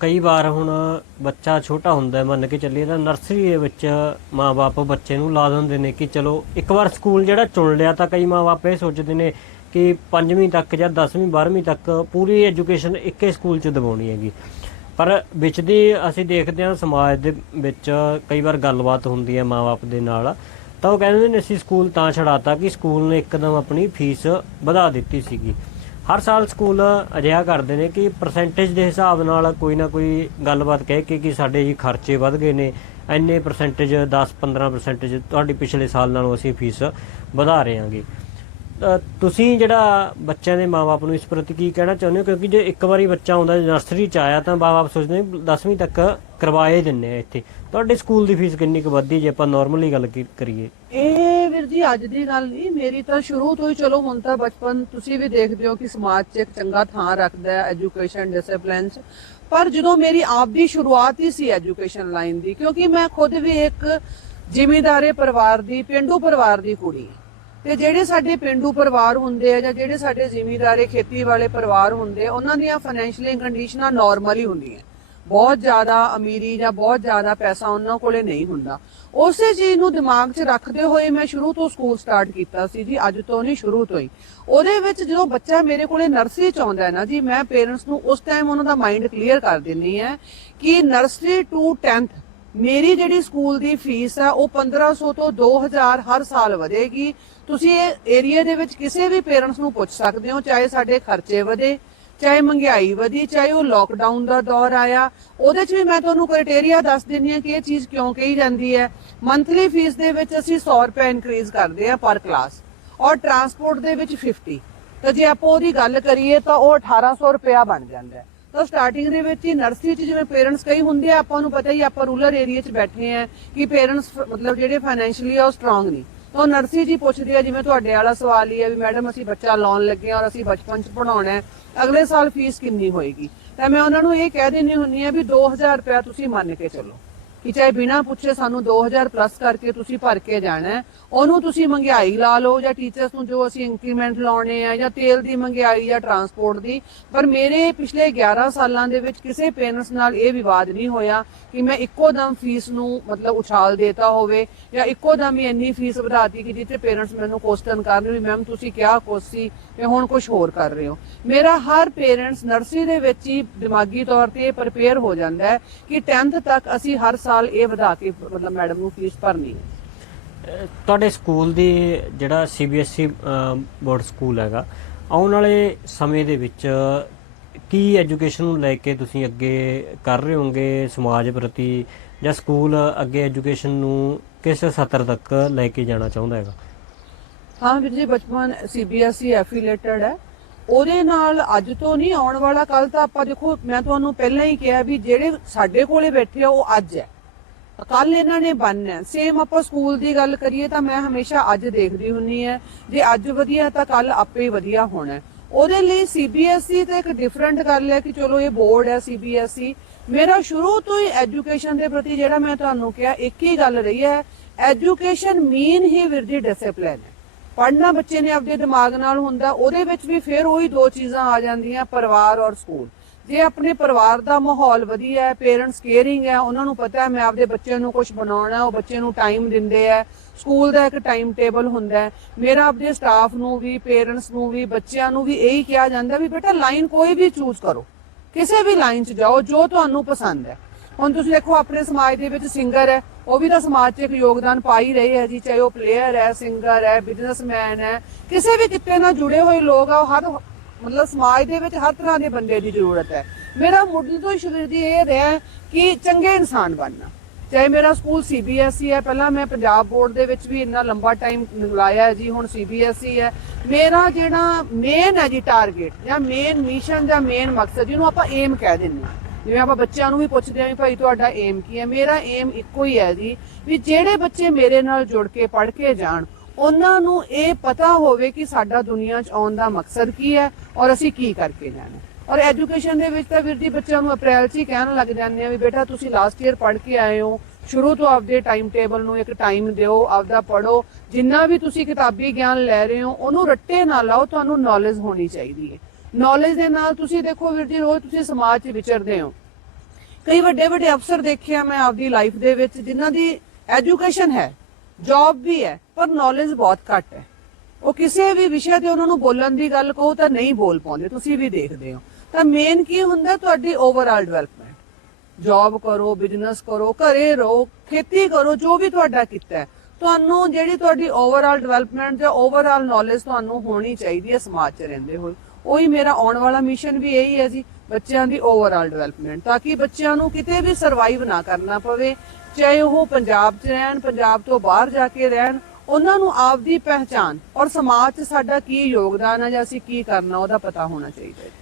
ਕਈ ਵਾਰ ਹੁਣ ਬੱਚਾ ਛੋਟਾ ਹੁੰਦਾ ਹੈ, ਮੰਨ ਕੇ ਚੱਲੀਏ ਤਾਂ ਨਰਸਰੀ ਦੇ ਵਿੱਚ ਮਾਪੇ ਬੱਚੇ ਨੂੰ ਲਾ ਦਿੰਦੇ ਨੇ ਕਿ ਚਲੋ ਇੱਕ ਵਾਰ ਸਕੂਲ ਜਿਹੜਾ ਚੁਣ ਲਿਆ ਤਾਂ ਕਈ ਮਾਪੇ ਇਹ ਸੋਚਦੇ ਨੇ ਕਿ 5ਵੀਂ ਤੱਕ ਜਾਂ 10ਵੀਂ 12ਵੀਂ ਤੱਕ ਪੂਰੀ ਐਜੂਕੇਸ਼ਨ ਇੱਕੇ ਸਕੂਲ 'ਚ ਦਿਵਾਉਣੀ ਹੈਗੀ। ਪਰ ਵਿੱਚ ਦੀ ਅਸੀਂ ਦੇਖਦੇ ਹਾਂ ਸਮਾਜ ਦੇ ਵਿੱਚ ਕਈ ਵਾਰ ਗੱਲਬਾਤ ਹੁੰਦੀ ਹੈ ਮਾਪੇ ਦੇ ਨਾਲ ਤਾਂ ਉਹ ਕਹਿੰਦੇ ਨੇ ਅਸੀਂ ਸਕੂਲ ਤਾਂ ਛਡਾਤਾ ਕਿ ਸਕੂਲ ਨੇ ਇੱਕਦਮ ਆਪਣੀ ਫੀਸ ਵਧਾ ਦਿੱਤੀ ਸੀਗੀ। ਹਰ ਸਾਲ ਸਕੂਲ ਅਜਿਹਾ ਕਰਦੇ ਨੇ ਕਿ ਪਰਸੈਂਟੇਜ ਦੇ ਹਿਸਾਬ ਨਾਲ ਕੋਈ ਨਾ ਕੋਈ ਗੱਲਬਾਤ ਕਹਿ ਕੇ ਕਿ ਸਾਡੇ ਜੀ ਖਰਚੇ ਵੱਧ ਗਏ ਨੇ। ਇੰਨੇ ਪਰਸੈਂਟੇਜ 10 15% ਤੁਹਾਡੀ ਪਿਛਲੇ ਸਾਲ ਨਾਲੋਂ ਅਸੀਂ ਫੀਸ ਵਧਾ ਰਹੇ ਹਾਂਗੇ। ਤੁਸੀਂ ਜਿਹੜਾ ਬੱਚਿਆਂ ਦੇ ਮਾਪੇ ਨੂੰ ਇਸ ਪ੍ਰਤੀ ਕੀ ਕਹਿਣਾ ਚਾਹੁੰਦੇ ਹੋ? ਕਿਉਂਕਿ ਜੇ ਇੱਕ ਵਾਰੀ ਬੱਚਾ ਆਉਂਦਾ ਨਰਸਰੀ ਚ ਆਇਆ ਤਾਂ ਮਾਪੇ ਸੋਚਦੇ ਨੇ 10ਵੀਂ ਤੱਕ ਕਰਵਾਏ ਦਿੰਨੇ ਆ ਇੱਥੇ। ਤੁਹਾਡੇ ਸਕੂਲ ਦੀ ਫੀਸ ਕਿੰਨੀ ਕੁ ਵੱਧਦੀ ਜੇ ਆਪਾਂ ਨਾਰਮਲੀ ਗੱਲ ਕਰੀਏ? ਇਹ ਵੀਰ ਜੀ ਅੱਜ ਦੀ ਗੱਲ ਨਹੀਂ, ਮੇਰੀ ਤਾਂ ਸ਼ੁਰੂ ਤੋਂ ਹੀ ਚਲੋ ਹੁਣ ਤਾਂ ਬਚਪਨ ਤੁਸੀਂ ਵੀ ਦੇਖਦੇ ਹੋ ਕਿ ਸਮਾਜ 'ਚ ਇੱਕ ਚੰਗਾ ਥਾਂ ਰੱਖਦਾ ਹੈ ਐਜੂਕੇਸ਼ਨ ਡਿਸਪਲਿਨ 'ਚ। ਪਰ ਜਦੋਂ ਮੇਰੀ ਆਪ ਦੀ ਸ਼ੁਰੂਆਤ ਹੀ ਸੀ ਐਜੂਕੇਸ਼ਨ ਲਾਈਨ ਦੀ, ਕਿਉਂਕਿ ਮੈਂ ਖੁਦ ਵੀ ਇੱਕ ਜ਼ਿਮੀਂਦਾਰੇ ਪਰਿਵਾਰ ਦੀ, ਪਿੰਡੂ ਪਰਿਵਾਰ ਦੀ ਕੁੜੀ। ਹਾਂ ਤੇ ਜਿਹੜੇ ਸਾਡੇ ਪਿੰਡੂ ਪਰਿਵਾਰ ਹੁੰਦੇ ਆ ਜਾਂ ਜਿਹੜੇ ਸਾਡੇ ਜ਼ਿਮੀਂਦਾਰੇ ਖੇਤੀ ਵਾਲੇ ਪਰਿਵਾਰ ਹੁੰਦੇ ਆ, ਉਹਨਾਂ ਦੀਆਂ ਫਾਈਨੈਂਸ਼ੀਅਲ ਕੰਡੀਸ਼ਨਾਂ ਨਾਰਮਲ ਹੀ ਹੁੰਦੀਆਂ। ਬਹੁਤ ਜ਼ਿਆਦਾ ਅਮੀਰੀ ਜਾਂ ਬਹੁਤ ਜ਼ਿਆਦਾ ਪੈਸਾ ਉਹਨਾਂ ਕੋਲੇ ਨਹੀਂ ਹੁੰਦਾ। ਉਸੇ ਚੀਜ਼ ਨੂੰ ਦਿਮਾਗ 'ਚ ਰੱਖਦੇ ਹੋਏ ਮੈਂ ਸ਼ੁਰੂ ਤੋਂ ਸਕੂਲ ਸਟਾਰਟ ਕੀਤਾ ਸੀ ਜੀ, ਅੱਜ ਤੋਂ ਨਹੀਂ, ਸ਼ੁਰੂ ਤੋਂ ਹੀ। ਉਹਦੇ ਵਿੱਚ ਜਦੋਂ ਬੱਚਾ ਮੇਰੇ ਕੋਲੇ ਨਰਸਰੀ ਚ ਆਉਂਦਾ ਹੈ ਨਾ ਜੀ, ਮੈਂ ਪੇਰੈਂਟਸ ਨੂੰ ਉਸ ਟਾਈਮ ਉਹਨਾਂ ਦਾ ਮਾਈਂਡ ਕਲੀਅਰ ਕਰ ਦਿੰਨੀ ਹੈ ਕਿ ਨਰਸਰੀ ਟੂ 10th ਮੇਰੀ ਜਿਹੜੀ ਸਕੂਲ ਦੀ ਫੀਸ ਹੈ ਉਹ 1500 ਤੋਂ 2000 ਹਰ ਸਾਲ ਵਧੇਗੀ। ਤੁਸੀਂ ਇਹ ਏਰੀਆ ਦੇ ਵਿੱਚ ਕਿਸੇ ਵੀ ਪੇਰੈਂਟਸ ਨੂੰ ਪੁੱਛ ਸਕਦੇ ਹੋ, ਚਾਹੇ ਸਾਡੇ ਖਰਚੇ ਵਧੇ, ਚਾਹੇ ਮਹਿੰਗਾਈ ਵਧੀ, ਚਾਹੇ ਉਹ ਲੋਕਡਾਊਨ ਦਾ ਦੌਰ ਆਇਆ। ਉਹਦੇ 'ਚ ਵੀ ਮੈਂ ਤੁਹਾਨੂੰ ਕ੍ਰਾਈਟੇਰੀਆ ਦੱਸ ਦਿੰਨੀ ਆ ਕਿ ਇਹ ਚੀਜ਼ ਕਿਉਂ ਕਹੀ ਜਾਂਦੀ ਹੈ। ਮੰਥਲੀ ਫੀਸ ਦੇ ਵਿੱਚ ਅਸੀਂ 100 ਰੁਪਏ ਇਨਕਰੀਜ਼ ਕਰਦੇ ਆ ਪਰ ਕਲਾਸ ਔਰ ਟਰਾਂਸਪੋਰਟ ਦੇ ਵਿੱਚ 50 ਤਾਂ ਜੇ ਆਪਾਂ ਉਹਦੀ ਗੱਲ ਕਰੀਏ ਤਾਂ ਉਹ 1800 ਰੁਪਇਆ ਬਣ ਜਾਂਦਾ ਹੈ। ਤਾਂ ਸਟਾਰਟਿੰਗ ਦੇ ਵਿੱਚ ਹੀ ਨਰਸਰੀ 'ਚ ਜਿਵੇਂ ਪੇਰੈਂਟਸ ਕਈ ਹੁੰਦੇ ਆ, ਆਪਾਂ ਨੂੰ ਪਤਾ ਹੀ ਆਪਾਂ ਰੂਰਲ ਏਰੀਆ 'ਚ ਬੈਠੇ ਆ ਕਿ ਪੇਰੈਂਟਸ ਮਤਲਬ ਜਿਹੜੇ ਫਾਈਨੈਂਸ਼ੀਅਲੀ ਆ ਉਹ ਸਟਰੋਂਗ ਨਹੀਂ ਤਾਂ ਨਰਸਰੀ ਜੀ ਪੁੱਛਦੀ ਆ, ਜਿਵੇਂ ਤੁਹਾਡੇ ਵਾਲਾ ਸਵਾਲ ਹੀ ਹੈ ਵੀ ਮੈਡਮ ਅਸੀਂ ਬੱਚਾ ਲਾਉਣ ਲੱਗੇ ਆ ਔਰ ਅਸੀਂ ਬਚਪਨ 'ਚ ਪੜਾਉਣਾ ਹੈ, ਅਗਲੇ ਸਾਲ ਫੀਸ ਕਿੰਨੀ ਹੋਏਗੀ? ਤਾਂ ਮੈਂ ਉਹਨਾਂ ਨੂੰ ਇਹ ਕਹਿ ਦਿੰਦੀ ਹੁੰਨੀ ਆ ਵੀ 2000 ਰੁਪਇਆ ਤੁਸੀਂ ਮੰਨ ਕੇ ਚੱਲੋ। ਕਿ ਚਾਹੇ ਬਿਨਾ ਪੁੱਛੇ ਸਾਨੂੰ 2000 ਪਲੱਸ ਕਰਕੇ ਤੁਸੀਂ ਭਰ ਕੇ ਜਾਣਾ ਉਹਨੂੰ ਤੁਸੀਂ ਮਹਿੰਗਾਈ ਲਾ ਲਓ ਜਾਂ ਟੀਚਰਸ ਨੂੰ ਜੋ ਅਸੀਂ ਇੰਕਰੀਮੈਂਟ ਲਾਉਣੇ ਆ ਜਾਂ ਤੇਲ ਦੀ ਮਹਿੰਗਾਈ ਜਾਂ ਟਰਾਂਸਪੋਰਟ ਦੀ। ਪਰ ਮੇਰੇ ਪਿਛਲੇ 11 ਸਾਲਾਂ ਦੇ ਵਿੱਚ ਕਿਸੇ ਪੇਰੈਂਟਸ ਨਾਲ ਇਹ ਵਿਵਾਦ ਨਹੀਂ ਹੋਇਆ ਕਿ ਮੈਂ ਇੱਕੋ ਦਮ ਫੀਸ ਨੂੰ ਮਤਲਬ ਉਛਾਲ ਦੇਤਾ ਹੋਵੇ ਜਾਂ ਇੱਕੋ ਦਮ ਹੀ ਇੰਨੀ ਫੀਸ ਵਧਾਤੀ ਕਿ ਜਿੱਥੇ ਪੇਰੈਂਟਸ ਮੈਨੂੰ ਕੁਐਸਚਨ ਕਰਨ ਵੀ ਮੈਮ ਤੁਸੀਂ ਕਿਹਾ ਕੁਛ ਸੀ ਤੇ ਹੁਣ ਕੁਝ ਹੋਰ ਕਰ ਰਹੇ ਹੋ। ਮੇਰਾ ਹਰ ਪੇਰੈਂਟਸ ਨਰਸਰੀ ਦੇ ਵਿੱਚ ਹੀ ਦਿਮਾਗੀ ਤੌਰ ਤੇ ਪ੍ਰਪੇਅਰ ਹੋ ਜਾਂਦਾ ਹੈ ਕਿ 10th ਤੱਕ ਅਸੀਂ ਹਰ ਸਾਲ ਇਹ ਵਧਾ ਕੇ ਮਤਲਬ ਮੈਡਮ ਨੂੰ ਫੀਸ ਭਰਨੀ ਹੈ। ਤੁਹਾਡੇ ਸਕੂਲ ਦੀ ਜਿਹੜਾ ਸੀਬੀਐਸਈ ਬੋਰਡ ਸਕੂਲ ਹੈਗਾ ਆਉਣ ਵਾਲੇ ਸਮੇਂ ਦੇ ਵਿੱਚ ਕੀ ਐਜੂਕੇਸ਼ਨ ਨੂੰ ਲੈ ਕੇ ਤੁਸੀਂ ਅੱਗੇ ਕਰ ਰਹੇ ਹੋਗੇ ਸਮਾਜ ਪ੍ਰਤੀ ਜਾਂ ਸਕੂਲ ਅੱਗੇ ਐਜੂਕੇਸ਼ਨ ਨੂੰ ਕਿਸ ਸਤਰ ਤੱਕ ਲੈ ਕੇ ਜਾਣਾ ਚਾਹੁੰਦਾ ਹੈਗਾ? ਹਾਂ ਵੀਰ ਜੀ ਬਚਪਨ ਸੀਬੀਐਸਈ ਐਫੀਲੇਟਡ ਹੈ। ਉਹਦੇ ਨਾਲ ਅੱਜ ਤੋਂ ਨਹੀਂ ਆਉਣ ਵਾਲਾ ਕੱਲ ਤਾਂ ਆਪਾਂ ਦੇਖੋ ਮੈਂ ਤੁਹਾਨੂੰ ਪਹਿਲਾਂ ਹੀ ਕਿਹਾ ਵੀ ਜਿਹੜੇ ਸਾਡੇ ਕੋਲੇ ਬੈਠੇ ਆ ਉਹ ਅੱਜ ਹੈ। ਕੱਲ ਇਹਨਾਂ ਨੇ ਬਣਨਾ ਸੇਮ ਆਪਾਂ ਸਕੂਲ ਦੀ ਗੱਲ ਕਰੀਏ ਤਾਂ ਮੈਂ ਹਮੇਸ਼ਾ ਅੱਜ ਦੇਖਦੀ ਹੁੰਨੀ ਹੈ। ਜੇ ਅੱਜ ਵਧੀਆ ਤਾਂ ਕੱਲ ਆਪੇ ਵਧੀਆ ਹੋਣਾ ਉਹਦੇ ਲਈ ਸੀਬੀਐਸਈ ਤਾਂ ਇੱਕ ਡਿਫਰੈਂਟ ਗੱਲ ਹੈ ਕਿ ਚਲੋ ਇਹ ਬੋਰਡ ਹੈ ਸੀਬੀਐਸਈ ਮੇਰਾ ਸ਼ੁਰੂ ਤੋਂ ਹੀ ਐਜੂਕੇਸ਼ਨ ਦੇ ਪ੍ਰਤੀ ਜਿਹੜਾ ਮੈਂ ਤੁਹਾਨੂੰ ਕਿਹਾ, ਇੱਕ ਹੀ ਗੱਲ ਰਹੀ ਹੈ ਐਜੂਕੇਸ਼ਨ ਮੀਨ ਹੀ ਵੀਰ ਜੀ ਡਿਸਪਲਿਨ ਹੈ। ਪੜ੍ਹਨਾ ਬੱਚੇ ਨੇ ਆਪਦੇ ਦਿਮਾਗ ਨਾਲ ਹੁੰਦਾ, ਉਹਦੇ ਵਿੱਚ ਵੀ ਫਿਰ ਉਹੀ ਦੋ ਚੀਜ਼ਾਂ ਆ ਜਾਂਦੀਆਂ, ਪਰਿਵਾਰ ਔਰ ਸਕੂਲ ਜੇ ਆਪਣੇ ਪਰਿਵਾਰ ਦਾ ਮਾਹੌਲ ਵਧੀਆ ਹੈ ਪੇਰੈਂਟਸ ਕੇਅਰਿੰਗ ਹੈ, ਉਹਨਾਂ ਨੂੰ ਪਤਾ ਹੈ ਮੈਂ ਆਪਦੇ ਬੱਚੇ ਨੂੰ ਕੁਝ ਬਣਾਉਣਾ, ਉਹ ਬੱਚੇ ਨੂੰ ਟਾਈਮ ਦਿੰਦੇ ਹੈ। ਸਕੂਲ ਦਾ ਇੱਕ ਟਾਈਮ ਟੇਬਲ ਹੁੰਦਾ ਹੈ। ਮੇਰਾ ਆਪਦੇ ਸਟਾਫ ਨੂੰ ਵੀ ਪੇਰੈਂਟਸ ਨੂੰ ਵੀ, ਬੱਚਿਆਂ ਨੂੰ ਵੀ ਇਹੀ ਕਿਹਾ ਜਾਂਦਾ ਵੀ ਬੇਟਾ ਲਾਈਨ ਕੋਈ ਵੀ ਚੂਜ਼ ਕਰੋ। ਕਿਸੇ ਵੀ ਲਾਈਨ 'ਚ ਜਾਓ, ਜੋ ਤੁਹਾਨੂੰ ਪਸੰਦ ਹੈ। ਹੁਣ ਤੁਸੀਂ ਦੇਖੋ, ਆਪਣੇ ਸਮਾਜ ਦੇ ਵਿੱਚ ਸਿੰਗਰ ਹੈ, ਉਹ ਵੀ ਤਾਂ ਸਮਾਜ 'ਚ ਇੱਕ ਯੋਗਦਾਨ ਪਾ ਹੀ ਰਹੇ ਹੈ ਜੀ, ਚਾਹੇ ਉਹ ਪਲੇਅਰ ਹੈ ਸਿੰਗਰ ਹੈ ਬਿਜ਼ਨਸਮੈਨ ਹੈ, ਕਿਸੇ ਵੀ ਕਿੱਤੇ ਨਾਲ ਜੁੜੇ ਹੋਏ ਲੋਕ ਆ, ਉਹ ਹਰ ਮਤਲਬ ਸਮਾਜ ਦੇ ਵਿੱਚ ਹਰ ਤਰ੍ਹਾਂ ਦੇ ਬੰਦੇ ਦੀ ਜ਼ਰੂਰਤ ਹੈ। ਮੇਰਾ ਮੁੱਢ ਤੋਂ ਹੀ ਸ਼ੁਰੂ ਦੀ ਇਹ ਰਿਹਾ ਕਿ ਚੰਗੇ ਇਨਸਾਨ ਬਣਨਾ। ਚਾਹੇ ਮੇਰਾ ਸਕੂਲ ਸੀਬੀਐਸਈ ਹੈ, ਪਹਿਲਾਂ ਮੈਂ ਪੰਜਾਬ ਬੋਰਡ ਦੇ ਵਿੱਚ ਵੀ ਇੰਨਾ ਲੰਬਾ ਟਾਈਮ ਲਾਇਆ ਜੀ, ਹੁਣ ਸੀਬੀਐਸਈ ਹੈ। ਮੇਰਾ ਜਿਹੜਾ ਮੇਨ ਹੈ ਜੀ ਟਾਰਗੇਟ ਜਾਂ ਮੇਨ ਮਿਸ਼ਨ ਜਾਂ ਮੇਨ ਮਕਸਦ, ਜਿਹਨੂੰ ਆਪਾਂ ਏਮ ਕਹਿ ਦਿੰਦੇ ਹਾਂ। ਜਿਵੇਂ ਆਪਾਂ ਬੱਚਿਆਂ ਨੂੰ ਵੀ ਪੁੱਛਦੇ ਆਂ ਵੀ ਭਾਈ ਤੁਹਾਡਾ ਏਮ ਕੀ ਹੈ? ਮੇਰਾ ਏਮ ਇੱਕੋ ਹੀ ਹੈ ਜੀ ਵੀ ਜਿਹੜੇ ਬੱਚੇ ਮੇਰੇ ਨਾਲ ਜੁੜ ਕੇ ਪੜ੍ਹ ਕੇ ਜਾਣ ਉਹਨਾਂ ਨੂੰ ਇਹ ਪਤਾ ਹੋਵੇ ਕਿ ਸਾਡਾ ਦੁਨੀਆ 'ਚ ਆਉਣ ਦਾ ਮਕਸਦ ਕੀ ਹੈ ਔਰ ਅਸੀਂ ਕੀ ਕਰਕੇ ਜਾਣਾ। ਔਰ ਐਜੂਕੇਸ਼ਨ ਦੇ ਵਿੱਚ ਤਾਂ ਵੀਰ ਜੀ ਬੱਚਿਆਂ ਨੂੰ ਅਪ੍ਰੈਲ 'ਚ ਹੀ ਕਹਿਣ ਲੱਗ ਜਾਂਦੇ ਆ ਵੀ ਬੇਟਾ ਤੁਸੀਂ ਲਾਸਟ ਈਅਰ ਪੜ੍ਹ ਕੇ ਆਏ ਹੋ। ਸ਼ੁਰੂ ਤੋਂ ਆਪਦੇ ਟਾਈਮ ਟੇਬਲ ਨੂੰ ਇੱਕ ਟਾਈਮ ਦਿਓ, ਆਪਦਾ ਪੜੋ ਜਿੰਨਾ ਵੀ ਤੁਸੀਂ ਕਿਤਾਬੀ ਗਿਆਨ ਲੈ ਰਹੇ ਹੋ, ਉਹਨੂੰ ਰੱਟੇ ਨਾ ਲਾਓ, ਤੁਹਾਨੂੰ ਨੌਲੇਜ ਹੋਣੀ ਚਾਹੀਦੀ ਹੈ। ਨੌਲੇਜ ਦੇ ਨਾਲ ਤੁਸੀਂ ਦੇਖੋ ਵੀਰ ਜੀ, ਰੋਜ਼ ਤੁਸੀਂ ਸਮਾਜ 'ਚ ਵਿਚਰਦੇ ਹੋ। ਕਈ ਵੱਡੇ ਵੱਡੇ ਅਫਸਰ ਦੇਖਿਆ ਮੈਂ ਆਪਦੀ ਲਾਈਫ ਦੇ ਵਿੱਚ, ਜਿਨ੍ਹਾਂ ਦੀ ਐਜੂਕੇਸ਼ਨ ਹੈ। ਜੌਬ ਵੀ ਹੈ, ਪਰ ਨੌਲੇਜ ਬਹੁਤ ਘੱਟ ਹੈ। ਉਹ ਕਿਸੇ ਵੀ ਵਿਸ਼ੇ ਤੇ ਉਹਨਾਂ ਨੂੰ ਬੋਲਣ ਦੀ ਗੱਲ ਕਹੋ ਤਾਂ ਨਹੀਂ ਬੋਲ ਪਾਉਂਦੇ, ਤੁਸੀਂ ਵੀ ਦੇਖਦੇ ਹੋ। ਤਾਂ ਮੇਨ ਕੀ ਹੁੰਦਾ ਤੁਹਾਡੀ ਓਵਰਆਲ ਡਿਵੈਲਪਮੈਂਟ ਜੌਬ ਕਰੋ ਬਿਜ਼ਨਸ ਕਰੋ, ਘਰੇ ਰਹੋ, ਖੇਤੀ ਕਰੋ, ਜੋ ਵੀ ਤੁਹਾਡਾ ਕੀਤਾ ਹੈ, ਤੁਹਾਨੂੰ ਜਿਹੜੀ ਤੁਹਾਡੀ ਓਵਰਆਲ ਡਿਵੈਲਪਮੈਂਟ ਜਾਂ ਓਵਰਆਲ ਨੌਲੇਜ ਤੁਹਾਨੂੰ ਹੋਣੀ ਚਾਹੀਦੀ ਹੈ, ਸਮਾਜ 'ਚ ਰਹਿੰਦੇ ਹੋਏ। ਉਹੀ ਮੇਰਾ ਆਉਣ ਵਾਲਾ ਮਿਸ਼ਨ ਵੀ ਇਹੀ ਹੈ ਜੀ। ਬੱਚਿਆਂ ਦੀ ਓਵਰਆਲ ਡਿਵੈਲਪਮੈਂਟ ਤਾਂ ਕਿ ਬੱਚਿਆਂ ਨੂੰ ਕਿਤੇ ਵੀ ਸਰਵਾਈਵ ਨਾ ਕਰਨਾ ਪਵੇ, ਚਾਹੇ ਉਹ ਪੰਜਾਬ 'ਚ ਰਹਿਣ, ਪੰਜਾਬ ਤੋਂ ਬਾਹਰ ਜਾ ਕੇ ਰਹਿਣ, ਉਹਨਾਂ ਨੂੰ ਆਪਦੀ ਪਹਿਚਾਨ ਔਰ ਸਮਾਜ 'ਚ ਸਾਡਾ ਕੀ ਯੋਗਦਾਨ ਹੈ ਜਾਂ ਅਸੀਂ ਕੀ ਕਰਨਾ, ਉਹਦਾ ਪਤਾ ਹੋਣਾ ਚਾਹੀਦਾ ਹੈ।